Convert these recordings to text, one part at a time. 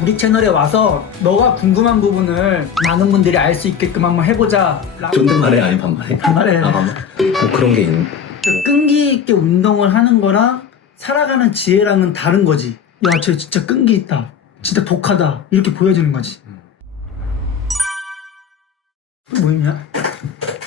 우리 채널에 와서 너가 궁금한 부분을 많은 분들이 알 수 있게끔 한번 해보자. 존댓말해? 아니 반말해? 반말해. 아 반말? 뭐 그런 게 있는. 끈기 있게 운동을 하는 거랑 살아가는 지혜랑은 다른 거지. 야, 쟤 진짜 끈기 있다. 진짜 독하다. 이렇게 보여지는 거지. 또 뭐 있냐?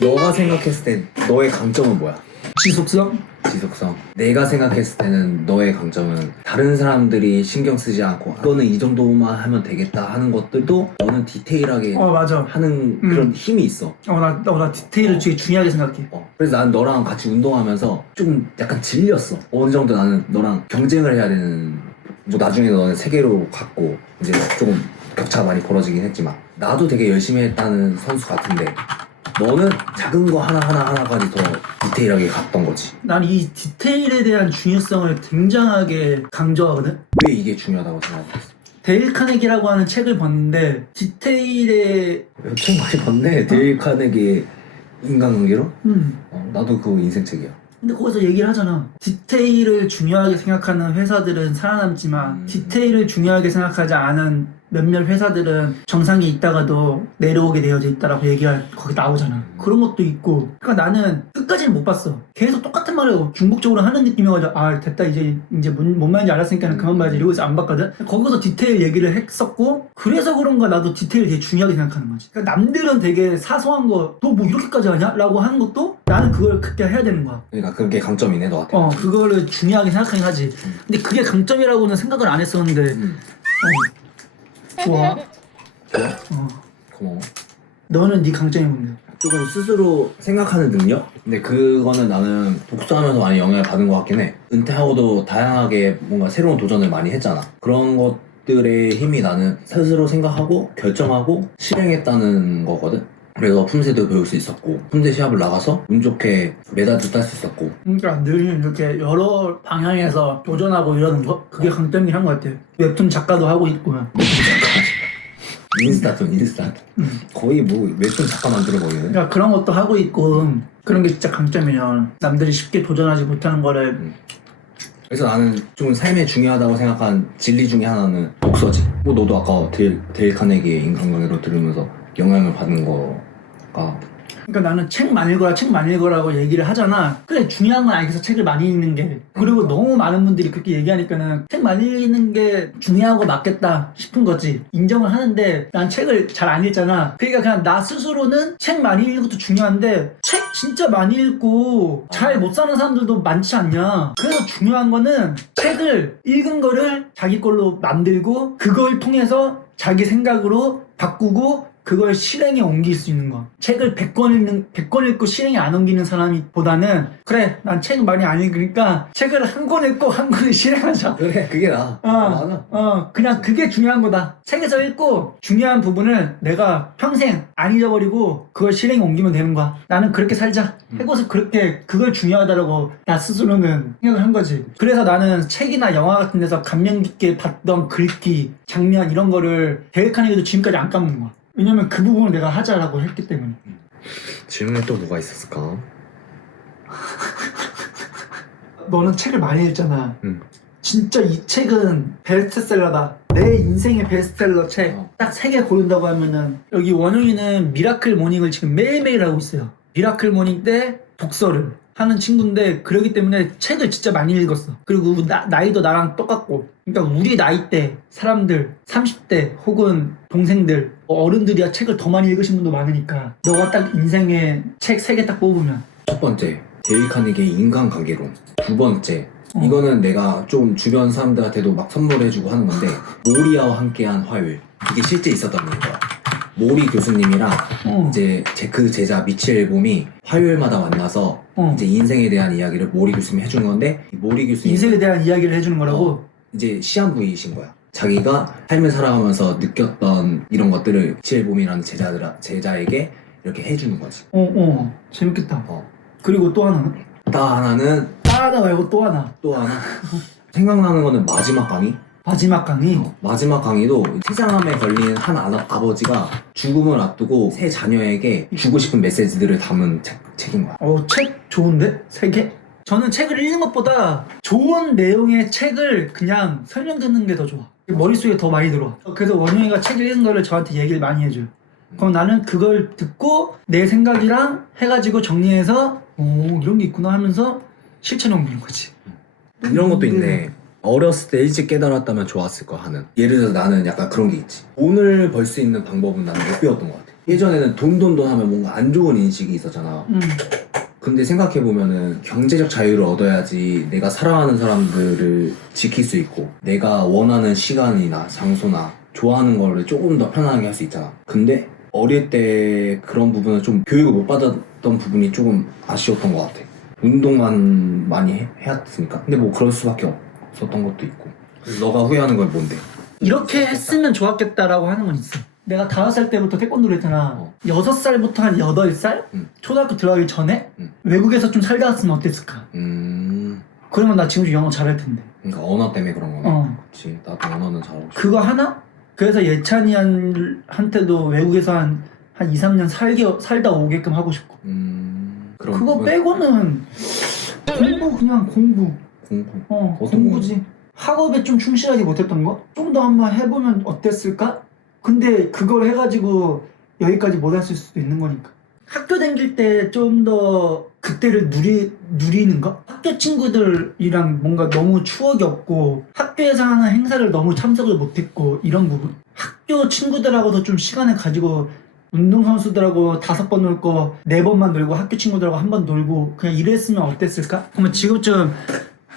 너가 생각했을 때 너의 강점은 뭐야? 지속성? 지속성. 내가 생각했을 때는 너의 강점은 다른 사람들이 신경 쓰지 않고 이거는 이 정도만 하면 되겠다 하는 것들도 너는 디테일하게 맞아. 하는 그런 힘이 있어. 나 디테일을 되게 중요하게 생각해. 그래서 난 너랑 같이 운동하면서 좀 약간 질렸어. 어느 정도 나는 너랑 경쟁을 해야 되는, 뭐 나중에 너는 세계로 갔고 이제 조금 격차가 많이 벌어지긴 했지만 나도 되게 열심히 했다는 선수 같은데 너는 작은 거 하나까지 더 디테일하게 갔던 거지. 난 이 디테일에 대한 중요성을 굉장하게 강조하거든. 왜 이게 중요하다고 생각했어? 데일 카네기라고 하는 책을 봤는데 디테일에 책 많이 봤네. 데일 카네기 인간관계로? 나도 그거 인생책이야. 근데 거기서 얘기를 하잖아. 디테일을 중요하게 생각하는 회사들은 살아남지만 디테일을 중요하게 생각하지 않은 몇몇 회사들은 정상에 있다가도 내려오게 되어져 있다라고 얘기가 거기 나오잖아. 그런 것도 있고. 그러니까 나는 끝까지는 못 봤어. 계속 똑같은 말을 중복적으로 하는 느낌이어가지고 아 됐다 이제 뭔 말인지 알았으니까 그만 봐야지 이러고 안 봤거든. 거기서 디테일 얘기를 했었고 그래서 그런가 나도 디테일 되게 중요하게 생각하는 거지. 그러니까 남들은 되게 사소한 거 너 뭐 이렇게까지 하냐? 라고 하는 것도 나는 그걸 그렇게 해야 되는 거야. 그러니까 그게 강점이네 너한테. 그거를 중요하게 생각하긴 하지. 근데 그게 강점이라고는 생각을 안 했었는데 좋아. 고마워. 너는 네 강점이 뭔데? 조금 스스로 생각하는 능력? 근데 그거는 나는 복수하면서 많이 영향을 받은 것 같긴 해. 은퇴하고도 다양하게 뭔가 새로운 도전을 많이 했잖아. 그런 것들의 힘이 나는 스스로 생각하고 결정하고 실행했다는 거거든. 그래서 품새도 배울 수 있었고 품새 시합을 나가서 운 좋게 메달도 딸 수 있었고. 그러니까 늘 이렇게 여러 방향에서 도전하고 이러는 거? 그게 강점이긴 한 것 같아. 웹툰 작가도 하고 있고. 인스타 거의 뭐 웹툰 작가 만들어버리네. 그러니까 그런 것도 하고 있고 그런 게 진짜 강점이야. 남들이 쉽게 도전하지 못하는 거를 그래서 나는 좀 삶에 중요하다고 생각한 진리 중에 하나는 독서지. 뭐 너도 아까 데일 카네기의 인간관계로 들으면서 영향을 받는 거가. 그러니까 나는 책 많이 읽어라고 얘기를 하잖아. 그래 중요한 건 알겠어. 책을 많이 읽는 게. 그리고 너무 많은 분들이 그렇게 얘기하니까는 책 많이 읽는 게 중요하고 맞겠다 싶은 거지. 인정을 하는데 난 책을 잘 안 읽잖아. 그러니까 그냥 나 스스로는 책 많이 읽는 것도 중요한데 책 진짜 많이 읽고 잘 못 사는 사람들도 많지 않냐. 그래서 중요한 거는 책을 읽은 거를 자기 걸로 만들고 그걸 통해서 자기 생각으로 바꾸고 그걸 실행에 옮길 수 있는 거. 책을 100권 읽고 실행에 안 옮기는 사람이 보다는 그래 난 책은 많이 안 읽으니까 책을 한 권 읽고 한 권을 실행하자. 그래 그게 나아. 맞아. 그냥 그게 중요한 거다. 책에서 읽고 중요한 부분을 내가 평생 안 잊어버리고 그걸 실행에 옮기면 되는 거야. 나는 그렇게 살자. 해고서 그렇게 그걸 중요하다라고 나 스스로는 생각을 한 거지. 그래서 나는 책이나 영화 같은 데서 감명 깊게 봤던 글귀, 장면 이런 거를 데일 카네기도 지금까지 안 까먹는 거야. 왜냐면 그 부분을 내가 하자라고 했기 때문에. 질문에 또 뭐가 있었을까? 너는 책을 많이 읽잖아. 진짜 이 책은 베스트셀러다. 내 인생의 베스트셀러 책. 딱 3개 고른다고 하면은 여기 원영이는 미라클 모닝을 지금 매일매일 하고 있어요. 미라클 모닝 때 독서를 하는 친구인데 그러기 때문에 책을 진짜 많이 읽었어. 그리고 나이도 나랑 똑같고 그러니까 우리 나이 때 사람들 30대 혹은 동생들 어른들이야 책을 더 많이 읽으신 분도 많으니까 너가 딱 인생의 책 3개 딱 뽑으면 첫 번째 데일 카네기의 인간관계론. 두 번째 이거는 내가 좀 주변 사람들한테도 막 선물해주고 하는 건데 모리아와 함께한 화요일. 이게 실제 있었던 거야. 모리 교수님이랑 이제 그 제자 미첼 봄이 화요일마다 만나서 이제 인생에 대한 이야기를 모리 교수님이 해주는 건데 모리 교수님 인생에 대한 이야기를 해주는 거라고? 이제 시한부이신 거야. 자기가 삶을 살아가면서 느꼈던 이런 것들을 미첼 봄이라는 제자에게 이렇게 해주는 거지. 재밌겠다. 그리고 또 하나는? 또 하나는 하나 말고 또 하나. 생각나는 거는 마지막 강의. 마지막 강의? 마지막 강의도 췌장암에 걸린 한 아버지가 죽음을 앞두고 세 자녀에게 주고 싶은 메시지들을 담은 책인 거야. 책 좋은데? 3개? 저는 책을 읽는 것보다 좋은 내용의 책을 그냥 설명 듣는 게 더 좋아. 머릿속에 더 많이 들어. 그래서 원영이가 책을 읽은 거를 저한테 얘기를 많이 해줘요. 그럼 나는 그걸 듣고 내 생각이랑 해가지고 정리해서 오 이런 게 있구나 하면서 실천에 옮기는 거지. 이런 것도 있네. 어렸을 때 일찍 깨달았다면 좋았을 거 하는. 예를 들어서 나는 약간 그런 게 있지. 돈을 벌 수 있는 방법은 나는 못 배웠던 것 같아. 예전에는 돈 하면 뭔가 안 좋은 인식이 있었잖아. 근데 생각해보면은 경제적 자유를 얻어야지 내가 사랑하는 사람들을 지킬 수 있고 내가 원하는 시간이나 장소나 좋아하는 거를 조금 더 편안하게 할 수 있잖아. 근데 어릴 때 그런 부분을 좀 교육을 못 받았던 부분이 조금 아쉬웠던 것 같아. 운동만 많이 해야 됐으니까. 근데 뭐 그럴 수밖에 없었던 것도 있고. 그래서 너가 후회하는 건 뭔데? 이렇게 했으면 좋았겠다라고 하는 건 있어. 내가 5살 때부터 태권도를 했잖아. 6살부터 한 8살? 초등학교 들어가기 전에 외국에서 좀 살다 왔으면 어땠을까? 그러면 나 지금 좀 영어 잘할 텐데. 그러니까 언어 때문에 그런 거네. 그렇지. 나도 언어는 잘하고 싶어. 그거 하나? 그래서 예찬이한테도 외국에서 한 2, 3년 살다 오게끔 하고 싶고. 그런 그거 부분? 빼고는 공부 그냥 공부. 어떤 공부지. 학업에 좀 충실하지 못했던 거? 좀 더 한번 해보면 어땠을까? 근데 그걸 해가지고 여기까지 못 왔을 수도 있는 거니까. 학교 다닐 때 좀 더 그때를 누리는 거? 학교 친구들이랑 뭔가 너무 추억이 없고 학교에서 하는 행사를 너무 참석을 못했고 이런 부분. 학교 친구들하고도 좀 시간을 가지고 운동선수들하고 5번 놀 거 4번만 놀고 학교 친구들하고 한 번 놀고 그냥 이랬으면 어땠을까? 그러면 지금쯤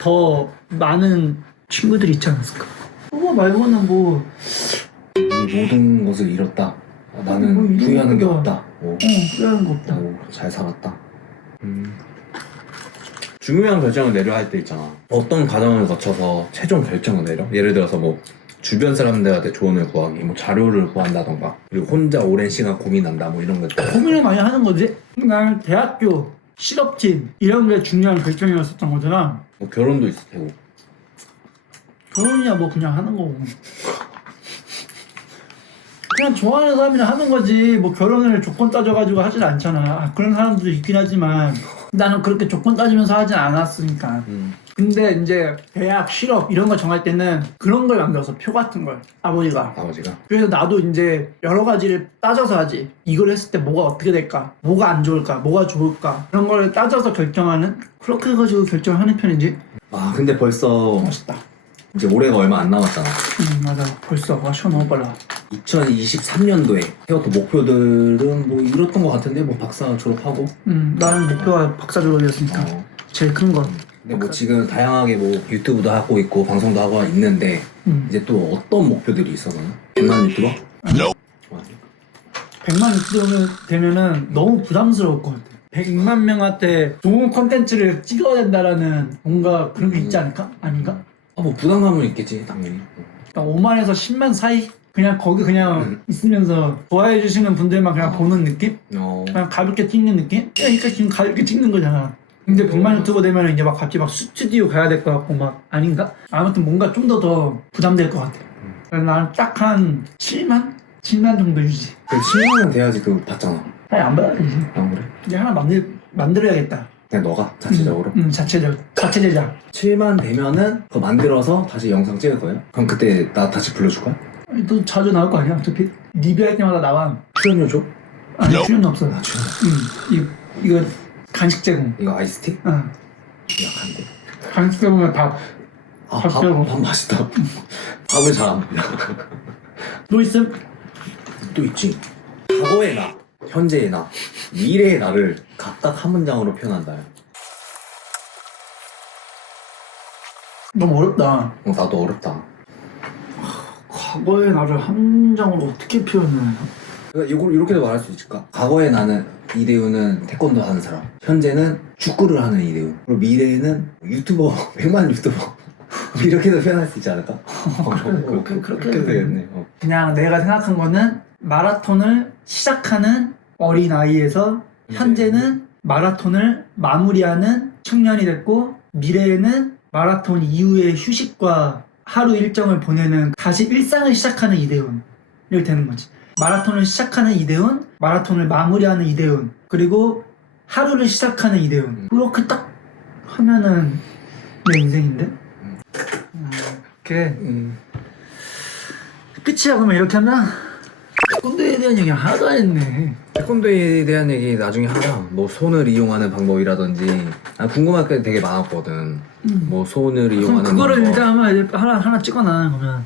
더 많은 친구들이 있지 않았을까? 그거 말고는 뭐 이 모든 것을 잃었다. 나는 뭐 이런 후회하는 게 거야. 없다. 후회하는 거 없다. 잘 살았다. 중요한 결정을 내려 할 때 있잖아. 어떤 과정을 거쳐서 최종 결정을 내려? 예를 들어서 뭐 주변 사람들한테 조언을 구하기, 뭐 자료를 구한다던가, 그리고 혼자 오랜 시간 고민한다, 뭐 이런 것들. 고민을 많이 하는 거지. 나는 대학교, 실업팀 이런 게 중요한 결정이었었던 거잖아. 뭐 결혼도 있을 테고. 결혼이야 뭐 그냥 하는 거고. 그냥 좋아하는 사람이랑 하는 거지. 뭐 결혼을 조건 따져가지고 하진 않잖아. 그런 사람들도 있긴 하지만 나는 그렇게 조건 따지면서 하진 않았으니까. 근데 이제 대학, 실업 이런 거 정할 때는 그런 걸 만들어서 표 같은 걸 아버지가. 그래서 나도 이제 여러 가지를 따져서 하지. 이걸 했을 때 뭐가 어떻게 될까? 뭐가 안 좋을까? 뭐가 좋을까? 그런 걸 따져서 결정하는. 그렇게 해가지고 결정하는 편이지. 아 근데 벌써 멋있다. 이제 올해가 얼마 안 남았잖아. 맞아. 벌써 시간 너무 빨라. 2023년도에 세웠던 목표들은 뭐 이뤘던 것 같은데 뭐 박사 졸업하고. 나는 목표가 박사 졸업이었으니까 제일 큰 거. 근데 뭐 지금 다양하게 뭐 유튜브도 하고 있고 방송도 하고 있는데 이제 또 어떤 목표들이 있어 너는? 100만 유튜버? 100만 유튜버 되면은 너무 부담스러울 것 같아. 100만 명한테 좋은 콘텐츠를 찍어야 된다라는 뭔가 그런 게 있지 않을까? 아닌가? 뭐 부담감은 있겠지 당연히. 그러니까 5만에서 10만 사이? 그냥 거기 그냥 있으면서 좋아해 주시는 분들만 그냥 보는 느낌? 그냥 가볍게 찍는 느낌? 그러니까 지금 가볍게 찍는 거잖아. 근데 100만 유튜버 되면 이제 막 갑자기 막 스튜디오 가야 될 것 같고 막 아닌가? 아무튼 뭔가 좀 더 부담될 것 같아. 그래서 나는 딱 한 7만? 7만 정도 유지. 10만은 돼야지 그거 받잖아. 아니 안 받아야 되지. 안 그래? 이제 하나 만들어야겠다. 그냥 너가 자체적으로? 자체 제작. 7만 되면은 그거 만들어서 다시 영상 찍을 거예요? 그럼 그때 나 다시 불러줄 거야? 아니, 또 자주 나올 거 아니야? 어차피 리뷰할 때마다 나와. 출연료 줘? 아니 출연료 없어. 아 출연료. 이거 간식 제공. 이거 아이스티? 응. 약한데. 간식 제공에 밥. 아, 밥 제공. 밥 맛있다. 밥을 잘 안 먹냐. 또 있음? 또 있지. 과거의 나, 현재의 나, 미래의 나를 각각 한 문장으로 표현한다. 너무 어렵다. 나도 어렵다. 과거의 나를 한 문장으로 어떻게 표현해? 그러니까 이걸 이렇게도 말할 수 있을까? 과거의 나는 이대훈은 태권도 하는 사람, 현재는 축구를 하는 이대훈, 그리고 미래에는 유튜버, 100만 유튜버. 이렇게도 표현할 수 있지 않을까? 그렇게 되겠네. 그냥 내가 생각한 거는 마라톤을 시작하는 어린아이에서 현재는 마라톤을 마무리하는 청년이 됐고 미래에는 마라톤 이후의 휴식과 하루 일정을 보내는 다시 일상을 시작하는 이대훈 이렇게 되는 거지. 마라톤을 시작하는 이대훈, 마라톤을 마무리하는 이대훈, 그리고 하루를 시작하는 이대훈. 그렇게 딱 하면은 내 인생인데? 이렇게 끝이야 그러면 이렇게 한다? 태권도에 대한 얘기 하나도 안 했네. 태권도에 대한 얘기 나중에 하자. 뭐 손을 이용하는 방법이라든지 궁금한 게 되게 많았거든. 뭐 손을 이용하는 그럼 그거를 방법. 일단 하나 찍어놔 그러면.